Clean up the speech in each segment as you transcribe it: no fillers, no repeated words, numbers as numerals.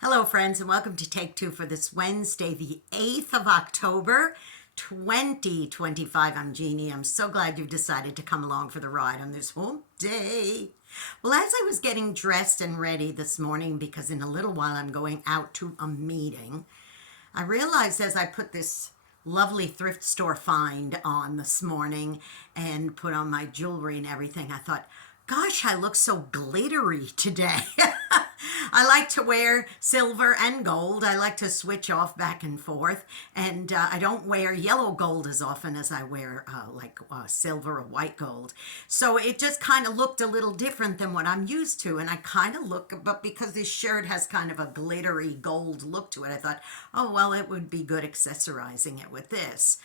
Hello, friends, and welcome to Take Two for this Wednesday, the 8th of October, 2025. I'm Jeannie. I'm so glad you've decided to come along for the ride on this whole day. Well, as I was getting dressed and ready this morning, because in a little while I'm going out to a meeting, I realized as I put this lovely thrift store find on this morning and put on my jewelry and everything, I thought, gosh, I look so glittery today. I like to wear silver and gold. I like to switch off back and forth. And I don't wear yellow gold as often as I wear silver or white gold. So it just kind of looked a little different than what I'm used to. And I kind of look, but because this shirt has kind of a glittery gold look to it, I thought, oh, well, it would be good accessorizing it with this.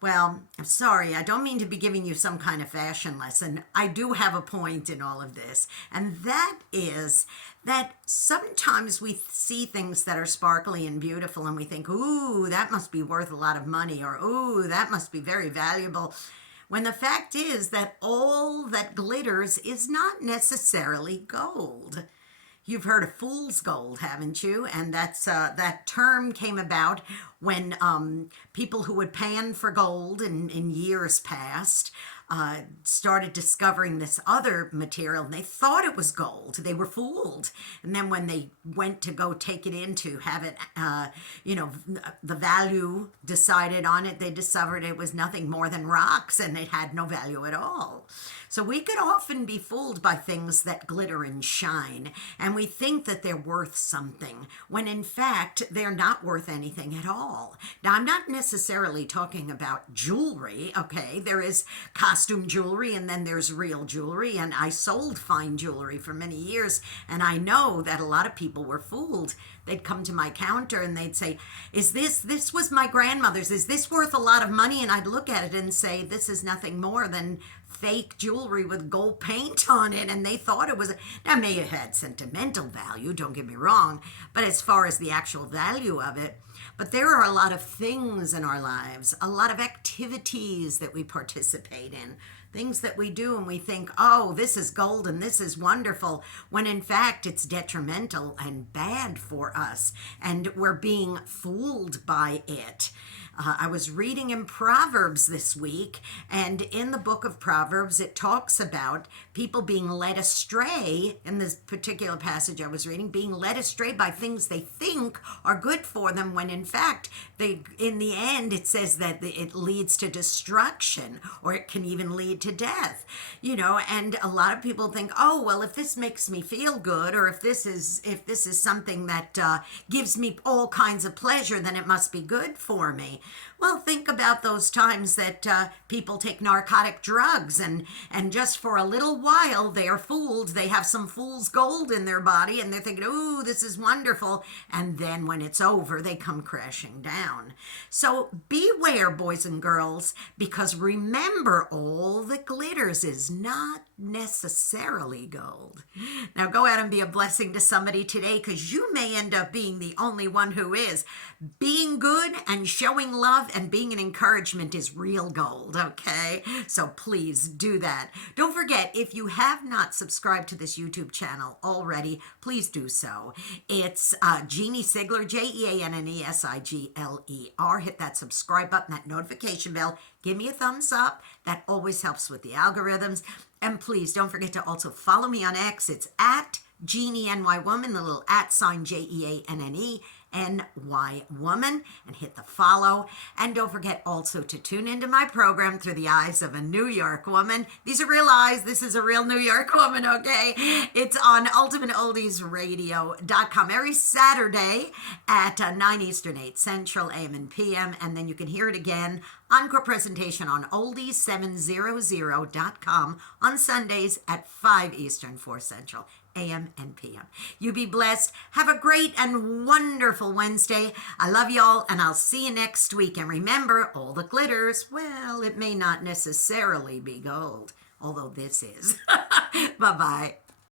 Well, I'm sorry, I don't mean to be giving you some kind of fashion lesson. I do have a point in all of this, and that is that sometimes we see things that are sparkly and beautiful and we think, ooh, that must be worth a lot of money, or ooh, that must be very valuable. When the fact is that all that glitters is not necessarily gold. You've heard of fool's gold, haven't you? And that term came about when people who would pan for gold in years past started discovering this other material, and they thought it was gold. They were fooled. And then when they went to go take it in to have it, the value decided on it, they discovered it was nothing more than rocks, and it had no value at all. So we could often be fooled by things that glitter and shine, and we think that they're worth something, when in fact they're not worth anything at all. Now, I'm not necessarily talking about jewelry, okay? There is costume jewelry, and then there's real jewelry, and I sold fine jewelry for many years, and I know that a lot of people were fooled. They'd come to my counter and they'd say, this was my grandmother's, is this worth a lot of money? And I'd look at it and say, this is nothing more than fake jewelry with gold paint on it. And they thought it was, now may have had sentimental value, don't get me wrong, but as far as the actual value of it, but there are a lot of things in our lives, a lot of activities that we participate in, things that we do and we think, oh, this is gold and this is wonderful, when in fact it's detrimental and bad for us, and we're being fooled by it. I was reading in Proverbs this week, and in the book of Proverbs, it talks about people being led astray, in this particular passage I was reading, being led astray by things they think are good for them, when in fact, in the end, it says that it leads to destruction, or it can even lead to death, and a lot of people think, oh, well, if this makes me feel good, or if this is something that gives me all kinds of pleasure, then it must be good for me. Well, think about those times that people take narcotic drugs, and just for a little while they are fooled. They have some fool's gold in their body, and they're thinking, ooh, this is wonderful. And then when it's over, they come crashing down. So beware, boys and girls, because remember, all that glitters is not necessarily gold. Now go out and be a blessing to somebody today, because you may end up being the only one who is. Being good and showing love and being an encouragement is real gold, okay? So please do that. Don't forget, if you have not subscribed to this YouTube channel already, please do so. It's Jeanne Sigler, Jeanne Sigler. Hit that subscribe button, that notification bell. Give me a thumbs up. That always helps with the algorithms. And please don't forget to also follow me on X. It's at Jeannie NY Woman, the little @ JeanneNY Woman, and hit the follow. And don't forget also to tune into my program Through the Eyes of a New York Woman. These are real eyes. This is a real New York woman, okay? It's on ultimateoldiesradio.com every Saturday at 9 Eastern, 8 Central, AM and PM. And then you can hear it again, encore presentation on oldies700.com on Sundays at 5 Eastern, 4 Central. AM and PM. You be blessed. Have a great and wonderful Wednesday. I love y'all, and I'll see you next week. And remember, all that glitters, well, it may not necessarily be gold, although this is. Bye-bye.